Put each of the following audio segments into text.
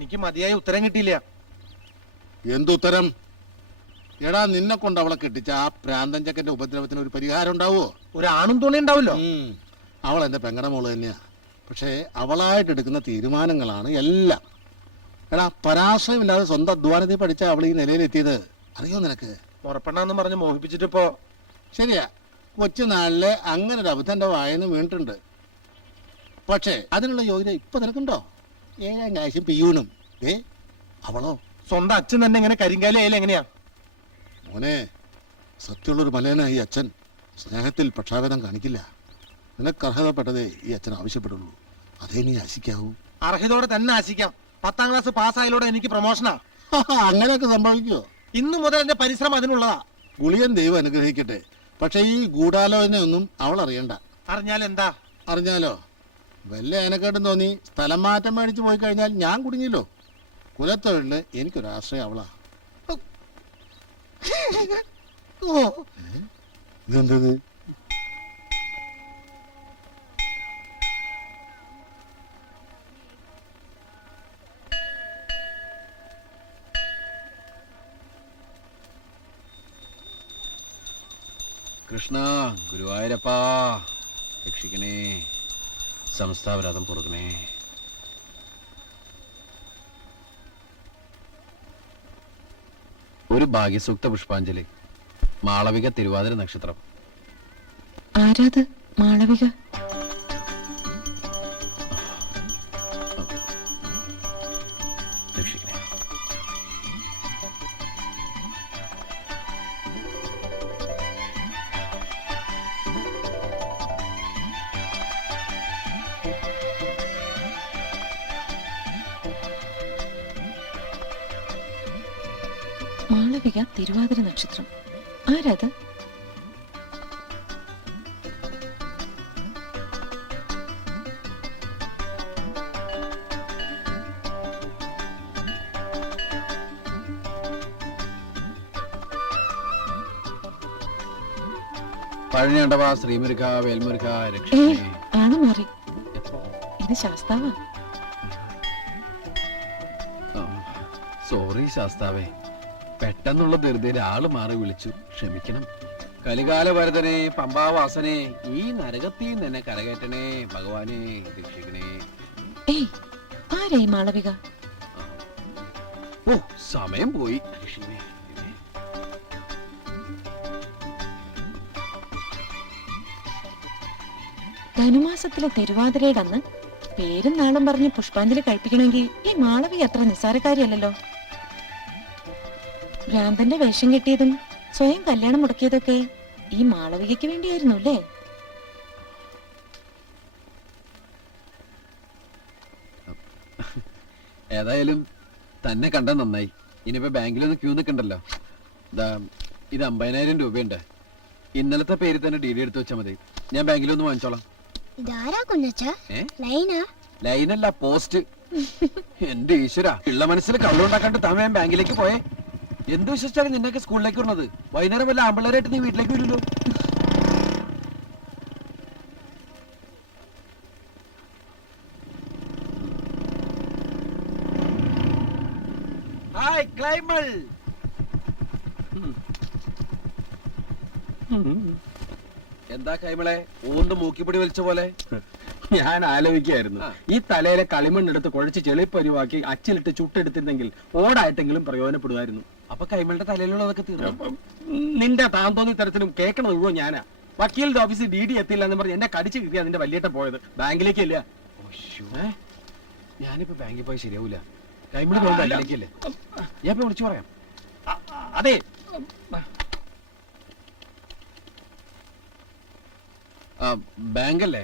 എനിക്ക് മതിയായ ഉത്തരം കിട്ടിയില്ല. എന്തുത്തരം? എടാ, നിന്നെ കൊണ്ട് അവളെ കെട്ടിച്ച ആ പ്രാന്തൻ ചക്കന്റെ ഉപദ്രവത്തിന് ഒരു പരിഹാരം ഉണ്ടാവോ? ഒരാണും തുണി ഉണ്ടാവല്ലോ. അവൾ എന്റെ പെങ്ങടെ മോള് തന്നെയാ. പക്ഷേ അവളായിട്ട് എടുക്കുന്ന തീരുമാനങ്ങളാണ് എല്ലാം. എടാ, പരാശ്രയമില്ലാതെ സ്വന്തം അധ്വാനത്തിൽ പഠിച്ച അവൾ ഈ നിലയിലെത്തിയത് അറിയോ നിനക്ക്? ഉറപ്പെടാന്ന് പറഞ്ഞ് മോഹിപ്പിച്ചിട്ടിപ്പോ. ശരിയാ, കൊച്ചുനാളില് അങ്ങനെ ഒരു അബദ്ധം എന്റെ വായന്ന് വീണിട്ടുണ്ട്. പക്ഷേ അതിനുള്ള യോഗ്യത ഇപ്പൊ നിനക്കുണ്ടോ? 7 കാശും പിയൂണും. അവളോ സ്വന്തം അച്ഛൻ തന്നെ ഇങ്ങനെ കരിങ്കാലി ആയാലും എങ്ങനെയാ? മോനെ, സത്യമുള്ളൊരു മലയനായി അച്ഛൻ സ്നേഹത്തിൽ പക്ഷാഭേദം കാണിക്കില്ല. നിനക്ക് അർഹതപ്പെട്ടതേ ഈ അച്ഛൻ ആവശ്യപ്പെടുള്ളൂ. അതേ നീ ആശിക്കാവൂ. അർഹതയോടെ തന്നെ ആശിക്കാം. 10ാം ക്ലാസ് പാസ്സായാലോടെ എനിക്ക് പ്രൊമോഷനാ. അങ്ങനെയൊക്കെ സംഭവിക്കുമോ? ഇന്നു മുതൽ എന്റെ പരിശ്രമം അതിനുള്ളതാ. ഗുളിയൻ ദൈവം അനുഗ്രഹിക്കട്ടെ. പക്ഷെ ഈ ഗൂഢാലോചനയൊന്നും അവൾ അറിയണ്ട. അറിഞ്ഞാൽ എന്താ? അറിഞ്ഞാലോ വല്ല അനക്കേട്ടും തോന്നി സ്ഥലം മാറ്റം മേടിച്ചു പോയി കഴിഞ്ഞാൽ ഞാൻ കുടുങ്ങിയല്ലോ. കുലത്തൊഴിലിന് എനിക്കൊരാശ്രയം അവളാ. ഇതെന്തത്? കൃഷ്ണ ഗുരുവായൂരപ്പാ രക്ഷിക്കണേ, സംസ്ഥാപരാധം പൊറുക്കണേ. ഒരു ഭാഗ്യസൂക്ത പുഷ്പാഞ്ജലി. മാളവിക, തിരുവാതിര നക്ഷത്രം. ആരാത് മാളവിക? രക്ഷിക്കണേ. മാളവിക, തിരുവാതിര നക്ഷത്രം. ആരാത്? പഴനിയണ്ടവാ ശ്രീമുരുഖ വേൽമുരുഖ രക്ഷിക്കണേ. ആണ് മാറി. ഇത് ശാസ്താവാ. സോറി ശാസ്താവേ, പെട്ടെന്നുള്ള ധൃതിയിൽ ആള് മാറി വിളിച്ചു, ക്ഷമിക്കണം. കലികാല വരദനെ, പമ്പാവാസനെ, ഈ നരകത്തിൽ തന്നെ കരകയറ്റണേ ഭഗവാനെ, രക്ഷിക്കണേ. ഏയ്, ആരായി മാളവിക? ഓ, സമയം പോയി. രക്ഷിക്കണേ. ധനുമാസത്തിലെ തിരുവാതിരയുടെ അന്ന് പേരും നാളും പറഞ്ഞ് പുഷ്പാഞ്ജലി കഴിപ്പിക്കണമെങ്കിൽ ഈ മാളവിക അത്ര നിസ്സാരക്കാരിയല്ലല്ലോ. ഭ്രാന്തന്റെ വേഷം കെട്ടിയതും സ്വയം കല്യാണം മുടക്കിയതൊക്കെ ഈ മാളവികയ്ക്ക് വേണ്ടിയായിരുന്നു അല്ലേ? ഏതായാലും തന്നെ കണ്ട നന്നായി. ഇനിയിപ്പോ ബാങ്കിലൊന്ന് ക്യൂ നിൽക്കണ്ടല്ലോ. ഇത് 50,000 രൂപയുണ്ട്. ഇന്നലത്തെ പേര് തന്നെ ഡീഡി എടുത്ത് വെച്ചാൽ മതി. ഞാൻ ബാങ്കിലൊന്ന് വാങ്ങിച്ചോളാം. ലൈനല്ല, പോസ്റ്റ്. എന്റെ ഈശ്വര, ഉള്ള മനസ്സിൽ കള്ളുണ്ടാക്കാണ്ട് താൻ ബാങ്കിലേക്ക് പോയേ. എന്ത് വിശ്വസിച്ചാലും നിന്നൊക്കെ സ്കൂളിലേക്ക് വന്നത്? വൈകുന്നേരം വല്ല ആമ്പിള്ളേരായിട്ട് നീ വീട്ടിലേക്ക് വരില്ലോ. ഹായ് ക്ലൈമൾ. എന്താ കൈമളെ ഓന്ത് മൂക്കിപ്പിടി വലിച്ച പോലെ? ഞാൻ ആലോചിക്കായിരുന്നു, ഈ തലയിലെ കളിമണ്ണെടുത്ത് കുഴച്ച് ചെളിപ്പരിവാക്കി അച്ചിലിട്ട് ചുട്ടെടുത്തിരുന്നെങ്കിൽ ഓടായിട്ടെങ്കിലും പ്രയോജനപ്പെടുമായിരുന്നു. അപ്പൊ കൈമളുടെ തലയിലുള്ളതൊക്കെ തീർന്നു. നിന്റെ താൻ തോന്നി തരത്തിലും കേൾക്കണത് മുഴുവൻ ഞാനാ. വക്കീലിന്റെ ഓഫീസിൽ DD എത്തില്ല എന്ന് പറഞ്ഞ് എന്നെ കടിച്ചു കിട്ടിയാ നിന്റെ വലിയേട്ടൻ പോയത്. ബാങ്കിലേക്കില്ല. ഞാനിപ്പോ ബാങ്കിൽ പോയി ശരിയാവൂല. കൈമള് ബാങ്കിലേക്കല്ലേ? ഞാൻ ഇപ്പൊ വിളിച്ചു പറയാം. അതെ, ബാങ്കല്ലേ?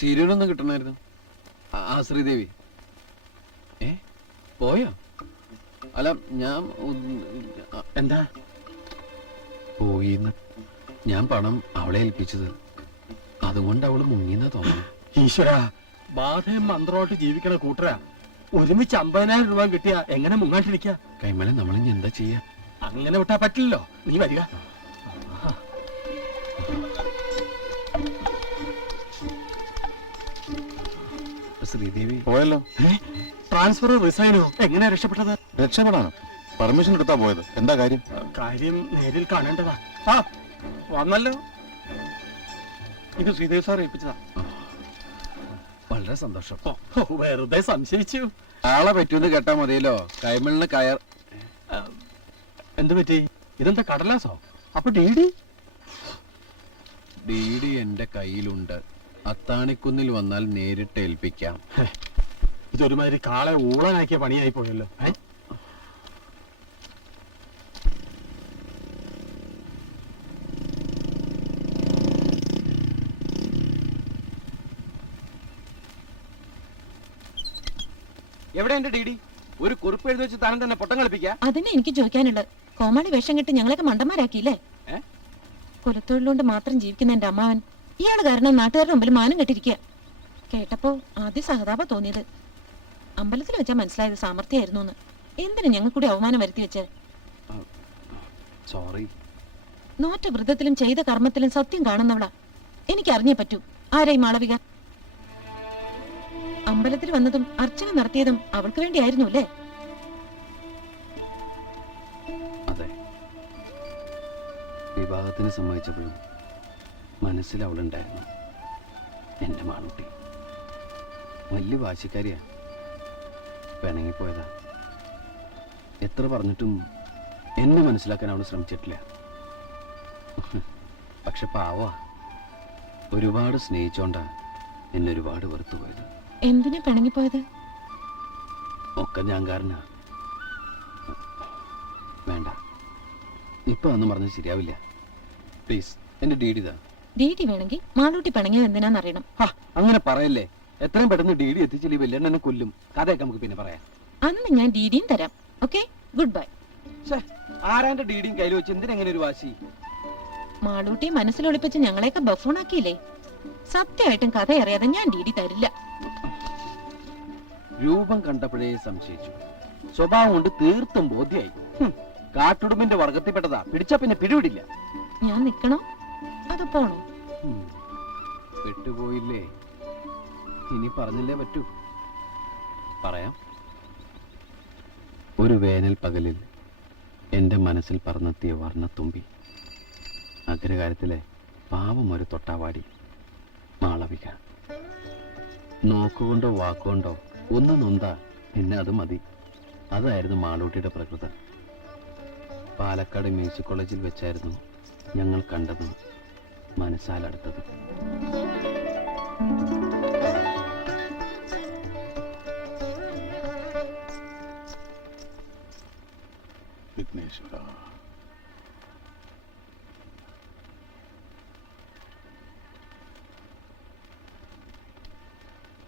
ചിരൂരൊന്നും കിട്ടണമായിരുന്നു. ശ്രീദേവി പോയോ? അല്ല, ഞാൻ എന്താ പോയിന്ന്. ഞാൻ പണം അവളെ ഏൽപ്പിച്ചത്, അതുകൊണ്ട് അവള് മുങ്ങിന്നാ തോന്നുന്നു. ഈശ്വര, ബാധയും മന്ത്രമായിട്ട് ജീവിക്കണ കൂട്ടരാ. ഒരുമിച്ച് 50,000 രൂപ കിട്ടിയാ എങ്ങനെ മുങ്ങാണ്ടിരിക്കുക? കൈമളെ, നമ്മളിനി എന്താ ചെയ്യാ? അങ്ങനെ വിട്ടാ പറ്റില്ലല്ലോ. നീ വരിക. ശ്രീദേവി പോയല്ലോ. ട്രാൻസ്ഫർ റിസൈനോ എങ്ങനെയാ രക്ഷപ്പെട്ടത്? രക്ഷപ്പെടാനോ? പെർമിഷൻ എടുത്താ പോയത്. എന്താ കാര്യം? കാര്യം നേരിൽ കാണേണ്ടതാ. ആ വന്നല്ലോ. ഇത് ശ്രീദേവ് സാർ ഏൽപ്പിച്ചതാ. വളരെ സന്തോഷം. വെറുതെ സംശയിച്ചു. ആളെ പറ്റൂന്ന് കേട്ടാ മതിയല്ലോ. കൈമളിന് കയർ. എന്ത് പറ്റി? ഇതെന്താ കടലാസോ? അപ്പൊ ഡി ഡി എന്റെ കയ്യിലുണ്ട്. അത്താണിക്കുന്നിൽ വന്നാൽ നേരിട്ട് ഏൽപ്പിക്കാം. ഇതൊരുമാതിരി കാളെ ഊളനാക്കിയ പണിയായി പോയല്ലോ. എവിടെ എന്റെ ഡി ഒരു കുറിപ്പ് എഴുതി വെച്ച് താനും തന്നെ പൊട്ടം കളിപ്പിക്കാ? അതിനെ എനിക്ക് ചോദിക്കാനുള്ളത്. കോമാളി വേഷം കെട്ടി ഞങ്ങളൊക്കെ മണ്ടന്മാരാക്കിയില്ലേ? കുലത്തൊഴിലുകൊണ്ട് മാത്രം ജീവിക്കുന്ന എന്റെ അമ്മാവൻ ഇയാള് കാരണം നാട്ടുകാരുടെ മുമ്പിൽ മാനം കെട്ടിരിക്കുക. കേട്ടപ്പോ ആദ്യം സഹതാപ തോന്നിയത്. അമ്പലത്തിൽ വെച്ചാ മനസ്സിലായത് സാമർത്ഥ്യായിരുന്നു എന്ന്. എന്തിനു ഞങ്ങൾ കൂടി അവമാനം വരുത്തി വെച്ച്? സോറി. നോറ്റ വ്രതത്തിലും ചെയ്ത കർമ്മത്തിലും സത്യം കാണുന്നവളാ. എനിക്ക് അറിഞ്ഞേ പറ്റൂ ആരായി മാളവിക. അമ്പലത്തിൽ വന്നതും അർച്ചന നടത്തിയതും അവൾക്ക് വേണ്ടിയായിരുന്നു അല്ലേ? അതെ. വിവാഹത്തിന് സമ്മതിച്ചപ്പോഴും മനസ്സിൽ അവളുണ്ടായിരുന്നു. എന്റെ മാളൂട്ടി വലിയ വാശിക്കാരിയാ. പിണങ്ങിപ്പോയതാ. എത്ര പറഞ്ഞിട്ടും എന്നെ മനസ്സിലാക്കാൻ അവൾ ശ്രമിച്ചിട്ടില്ല. പക്ഷെ പാവാ. ഒരുപാട് സ്നേഹിച്ചോണ്ടാ എന്നെ ഒരുപാട് വെറുത്തു പോയത്. എന്തിനാ പിണങ്ങിപ്പോയത്? ഒക്കെ ഞാൻ കാരണ. വേണ്ട, ഇപ്പൊ ഒന്നും പറഞ്ഞത് ശരിയാവില്ല. പ്ലീസ് എന്റെ ഡീഡിതാ. ഡീഡി വേണമെങ്കിൽ മാളൂട്ടി പിണങ്ങിയത് എന്തിനാന്നറിയണം. അങ്ങനെ പറയല്ലേ. എത്രയും പെട്ടെന്ന് ഡീഡി എത്തിച്ചില്ല വെല്ലെണ്ണനെ കൊല്ലും. കഥയൊക്കെ നമുക്ക് പിന്നെ പറയാം. അന്ന് ഞാൻ ഡീഡിയും തരാം. Okay, good bye. ആരാന്റെ ഡീഡിയും കയ്യിൽ വെച്ച് എന്തിനെങ്ങനെ ഒരു വാശി? മാളൂട്ടിയെ മനസ്സിലൊളിപ്പിച്ച് ഞങ്ങളെയൊക്കെ ബഫൂണാക്കിയില്ലേ? സത്യമായിട്ടും കഥ അറിയാതെ ഞാൻ ഡീഡി തരില്ല. രൂപം കണ്ടപ്പോഴേ സംശയിച്ചു. സ്വഭാവം കൊണ്ട് തീർത്തും ബോധ്യായി. കാട്ടുടുമ്പിന്റെ വർഗത്തിൽപ്പെട്ടതാ. പിടിച്ചാ പിന്നെ പിടിവിടില്ല. ഞാൻ നിക്കണോ അതോ പോണോ? പെട്ടുപോയില്ലേ? ഇനി പറഞ്ഞില്ലേ പറ്റൂ. പറയാം. ഒരു വേനൽ പകലിൽ എന്റെ മനസ്സിൽ പറന്നെത്തിയ വർണ്ണത്തുമ്പി. അഗ്രകാരത്തിലെ പാവം ഒരു തൊട്ടാവാടി മാളവിക. നോക്കുകൊണ്ടോ വാക്കുകൊണ്ടോ ഒന്ന് നൊന്താ പിന്നെ അത് മതി. അതായിരുന്നു മാളൂട്ടിയുടെ പ്രകൃതം. പാലക്കാട് മ്യൂസിക് കോളേജിൽ വെച്ചായിരുന്നു ഞങ്ങൾ കണ്ടതും മനസ്സാലടുത്തതും. വിഘ്നേശ്വര.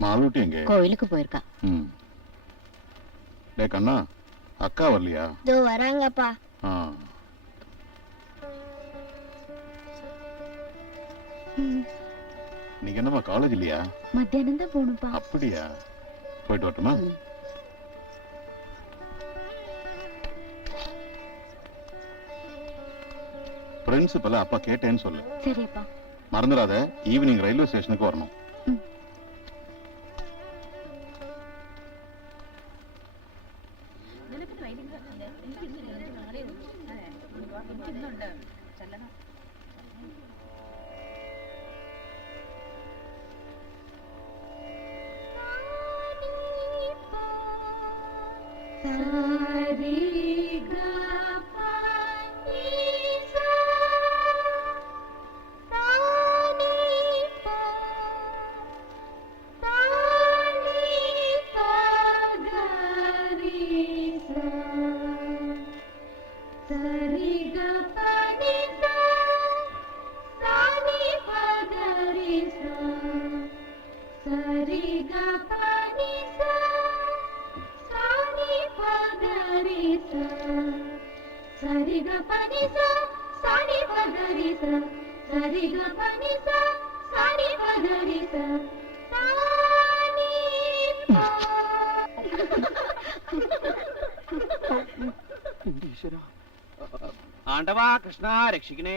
மாலூட்டி எங்க? கோயிலுக்கு போயிருக்கா. டே கண்ணா, அக்கா வரலையா? இதோ வராங்கப்பா. நீங்க என்னமா காலேஜ் இல்லையா? மத்தியானம் தான் போகணும்ப்பா. அப்படியா? போயிட்டு வரட்டுமா? பிரின்சிபல் அப்பா கேட்டேன்னு சொல்லு. சரிப்பா. மறந்துடாத, ஈவினிங் ரயில்வே ஸ்டேஷனுக்கு வரணும். ആണ്ടവാ കൃഷ്ണ രക്ഷിക്കണേ.